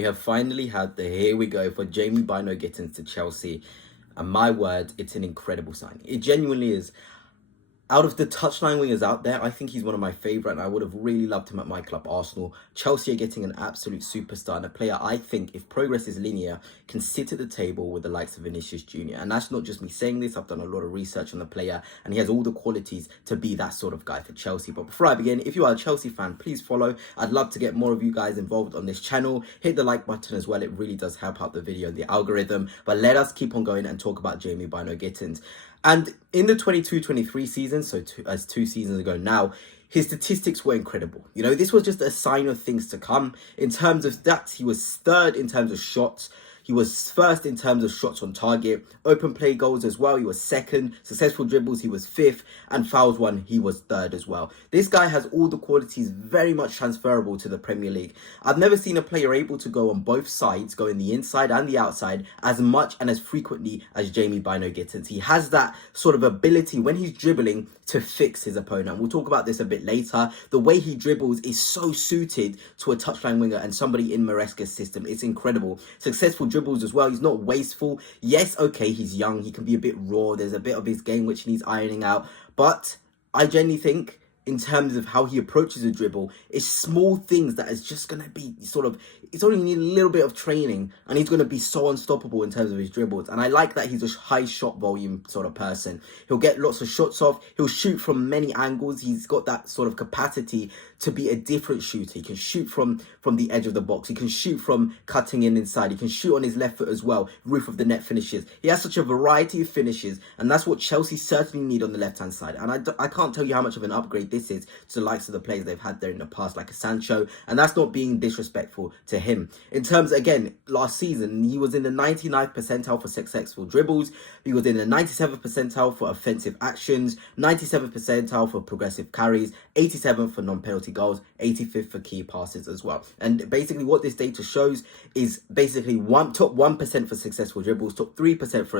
We have finally had the here we go for Jamie Bynoe Gittens to Chelsea. And my word, it's an incredible signing. It genuinely is. Out of the touchline wingers out there, I think he's one of my favourite, and I would have really loved him at my club, Arsenal. Chelsea are getting an absolute superstar and a player I think, if progress is linear, can sit at the table with the likes of Vinicius Jr. And that's not just me saying this, I've done a lot of research on the player, and he has all the qualities to be that sort of guy for Chelsea. But before I begin, if you are a Chelsea fan, please follow. I'd love to get more of you guys involved on this channel. Hit the like button as well, it really does help out the video and the algorithm. But let us keep on going and talk about Jamie Bynoe Gittens. And in the 22-23 season, so two seasons ago now, his statistics were incredible. You know, this was just a sign of things to come. In terms of stats, he was third in terms of shots. He was first in terms of shots on target. Open play goals as well, he was second. Successful dribbles, he was fifth. And fouls won, he was third as well. This guy has all the qualities very much transferable to the Premier League. I've never seen a player able to go on both sides, go in the inside and the outside, as much and as frequently as Jamie Bynoe Gittens. He has that sort of ability when he's dribbling to fix his opponent. We'll talk about this a bit later. The way he dribbles is so suited to a touchline winger and somebody in Maresca's system. It's incredible. Successful dribbles as well. He's not wasteful. Yes, okay, he's young. He can be a bit raw. There's a bit of his game which needs ironing out. But I genuinely think in terms of how he approaches a dribble, it's small things that is just going to be sort of, it's only need a little bit of training and he's going to be so unstoppable in terms of his dribbles. And I like that he's a high shot volume sort of person. He'll get lots of shots off. He'll shoot from many angles. He's got that sort of capacity to be a different shooter. He can shoot from the edge of the box. He can shoot from cutting in inside. He can shoot on his left foot as well. Roof of the net finishes. He has such a variety of finishes, and that's what Chelsea certainly need on the left-hand side. And I can't tell you how much of an upgrade this is to the likes of the players they've had there in the past, like a Sancho, and that's not being disrespectful to him. In terms, again, last season, he was in the 99th percentile for successful dribbles. He was in the 97th percentile for offensive actions, 97th percentile for progressive carries, 87th for non-penalty goals, 85th for key passes as well. And basically what this data shows is basically top 1% for successful dribbles, top 3% for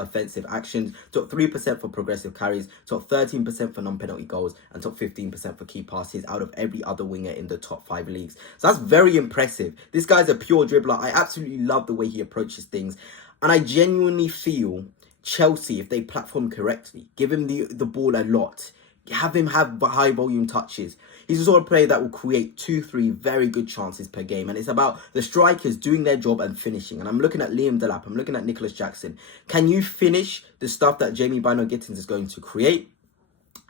offensive actions, top 3% for progressive carries, top 13% for non-penalty goals, and top 15% for key passes out of every other winger in the top 5 leagues. So that's very impressive. This guy's a pure dribbler. I absolutely love the way he approaches things. And I genuinely feel Chelsea, if they platform correctly, give him the ball a lot, have him have high volume touches, he's the sort of player that will create 2-3 very good chances per game. And it's about the strikers doing their job and finishing. And I'm looking at Liam Delap, I'm looking at Nicholas Jackson. Can you finish the stuff that Jamie Bynoe Gittens is going to create?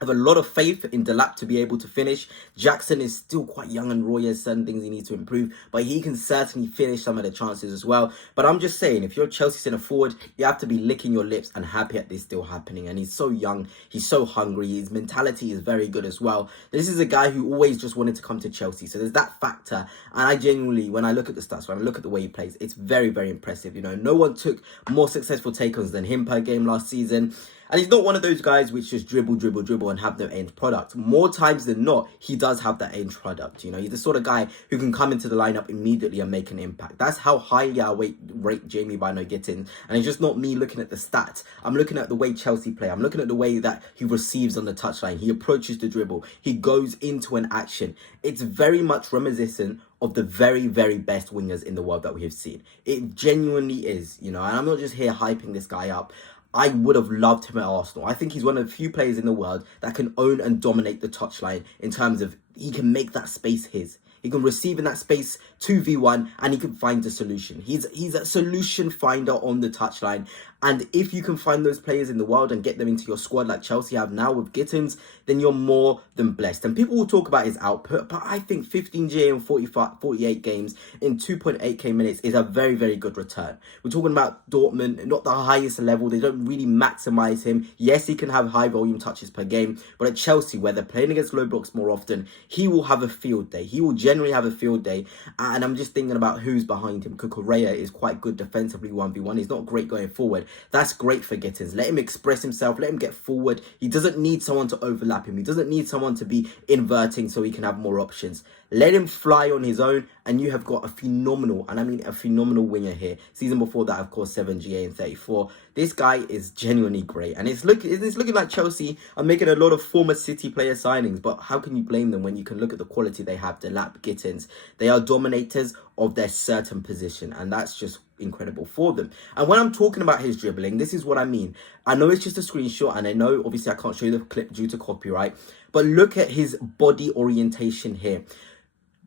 I have a lot of faith in Delap to be able to finish. Jackson is still quite young and raw. There's certain things he needs to improve, but he can certainly finish some of the chances as well. But I'm just saying, if you're a Chelsea centre forward, you have to be licking your lips and happy at this still happening. And he's so young, he's so hungry, his mentality is very good as well. This is a guy who always just wanted to come to Chelsea, so there's that factor. And I genuinely, when I look at the stats, when I look at the way he plays, it's very, very impressive. You know, no one took more successful take-ons than him per game last season. And he's not one of those guys which just dribble and have no end product. More times than not, he does have that end product. You know, he's the sort of guy who can come into the lineup immediately and make an impact. That's how highly I rate Jamie Bynoe Gittens. And it's just not me looking at the stats. I'm looking at the way Chelsea play. I'm looking at the way that he receives on the touchline. He approaches the dribble. He goes into an action. It's very much reminiscent of the very, very best wingers in the world that we have seen. It genuinely is, you know, and I'm not just here hyping this guy up. I would have loved him at Arsenal. I think he's one of the few players in the world that can own and dominate the touchline in terms of he can make that space his. He can receive in that space 2v1 and he can find a solution. He's a solution finder on the touchline. And if you can find those players in the world and get them into your squad like Chelsea have now with Gittens, then you're more than blessed. And people will talk about his output, but I think 15G in 48 games in 2.8k minutes is a very, very good return. We're talking about Dortmund, not the highest level. They don't really maximize him. Yes, he can have high volume touches per game, but at Chelsea, where they're playing against low blocks more often, he will have a field day. He will generally have a field day. And I'm just thinking about who's behind him. Kukurea is quite good defensively 1v1. He's not great going forward. That's great for Gittens. Let him express himself. Let him get forward. He doesn't need someone to overlap him. He doesn't need someone to be inverting so he can have more options. Let him fly on his own, and you have got a phenomenal, and I mean a phenomenal winger here. Season before that, of course, 7 GA and 34. This guy is genuinely great, and it's looking like Chelsea are making a lot of former City player signings, but how can you blame them when you can look at the quality they have? Delap, Gittens, they are dominators of their certain position, and that's just incredible for them. And when I'm talking about his dribbling, this is what I mean. I know it's just a screenshot, and I know obviously I can't show you the clip due to copyright, but look at his body orientation here.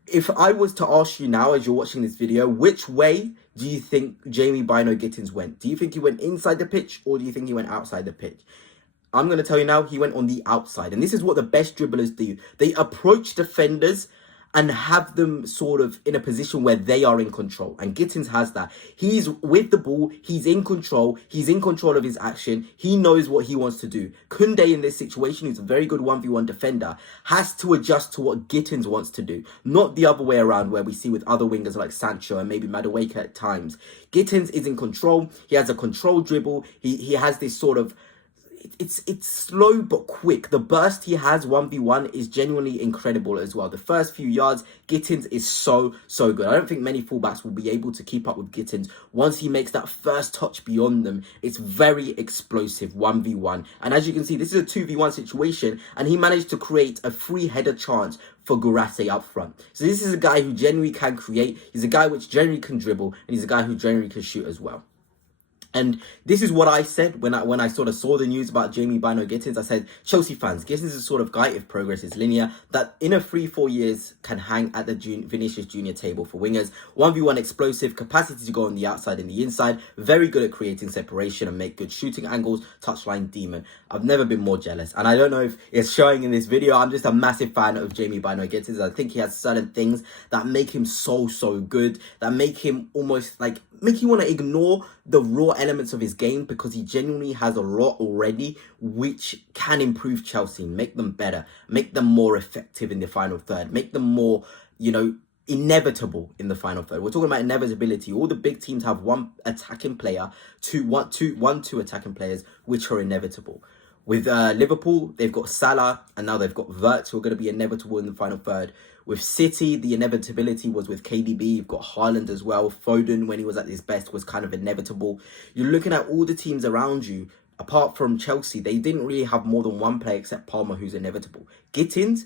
If I was to ask you now as you're watching this video, which way do you think Jamie Bynoe Gittens went? Do you think he went inside the pitch, or do you think he went outside the pitch? I'm going to tell you now, he went on the outside. And this is what the best dribblers do. They approach defenders and have them sort of in a position where they are in control. And Gittens has that. He's with the ball. He's in control. He's in control of his action. He knows what he wants to do. Koundé in this situation, who's a very good 1v1 defender, has to adjust to what Gittens wants to do. Not the other way around where we see with other wingers like Sancho and maybe Madueke at times. Gittens is in control. He has a controlled dribble. He has this sort of... It's slow but quick. The burst he has 1v1 is genuinely incredible as well. The first few yards, Gittens is so good. I don't think many fullbacks will be able to keep up with Gittens. Once he makes that first touch beyond them, it's very explosive 1v1. And as you can see, this is a 2v1 situation, and he managed to create a free header chance for Gurate up front. So this is a guy who genuinely can create. He's a guy which generally can dribble, and he's a guy who generally can shoot as well. And this is what I said when I sort of saw the news about Jamie Bynoe Gittens. I said, Chelsea fans, Gittens is the sort of guy, if progress is linear, that in a 3-4 years can hang at the Vinicius Junior table for wingers. 1v1 explosive, capacity to go on the outside and the inside, very good at creating separation and make good shooting angles, touchline demon. I've never been more jealous. And I don't know if it's showing in this video. I'm just a massive fan of Jamie Bynoe Gittens. I think he has certain things that make him so good, that make him almost like, make you want to ignore the raw elements of his game, because he genuinely has a lot already which can improve Chelsea, make them better, make them more effective in the final third, make them more, you know, inevitable in the final third. We're talking about inevitability. All the big teams have one attacking player, two attacking players which are inevitable. With Liverpool, they've got Salah, and now they've got Wirtz, who are going to be inevitable in the final third. With City, the inevitability was with KDB. You've got Haaland as well. Foden, when he was at his best, was kind of inevitable. You're looking at all the teams around you, apart from Chelsea, they didn't really have more than one player except Palmer, who's inevitable. Gittens,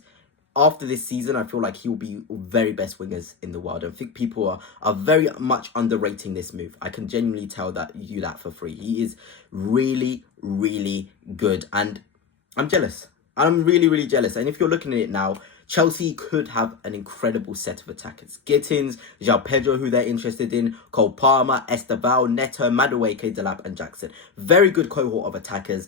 after this season, I feel like he'll be very best wingers in the world. I think people are very much underrating this move. I can genuinely tell you that for free. He is really good, and I'm jealous. I'm really jealous. And if you're looking at it now, Chelsea could have an incredible set of attackers. Gittens, João Pedro, who they're interested in, Cole Palmer, Esteval, Neto, Madueke, Delap, and Jackson. Very good cohort of attackers.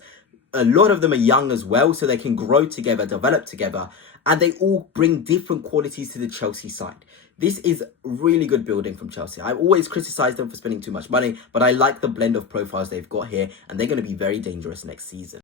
A lot of them are young as well, so they can grow together, develop together, and they all bring different qualities to the Chelsea side. This is really good building from Chelsea. I always criticize them for spending too much money, but I like the blend of profiles they've got here, and they're going to be very dangerous next season.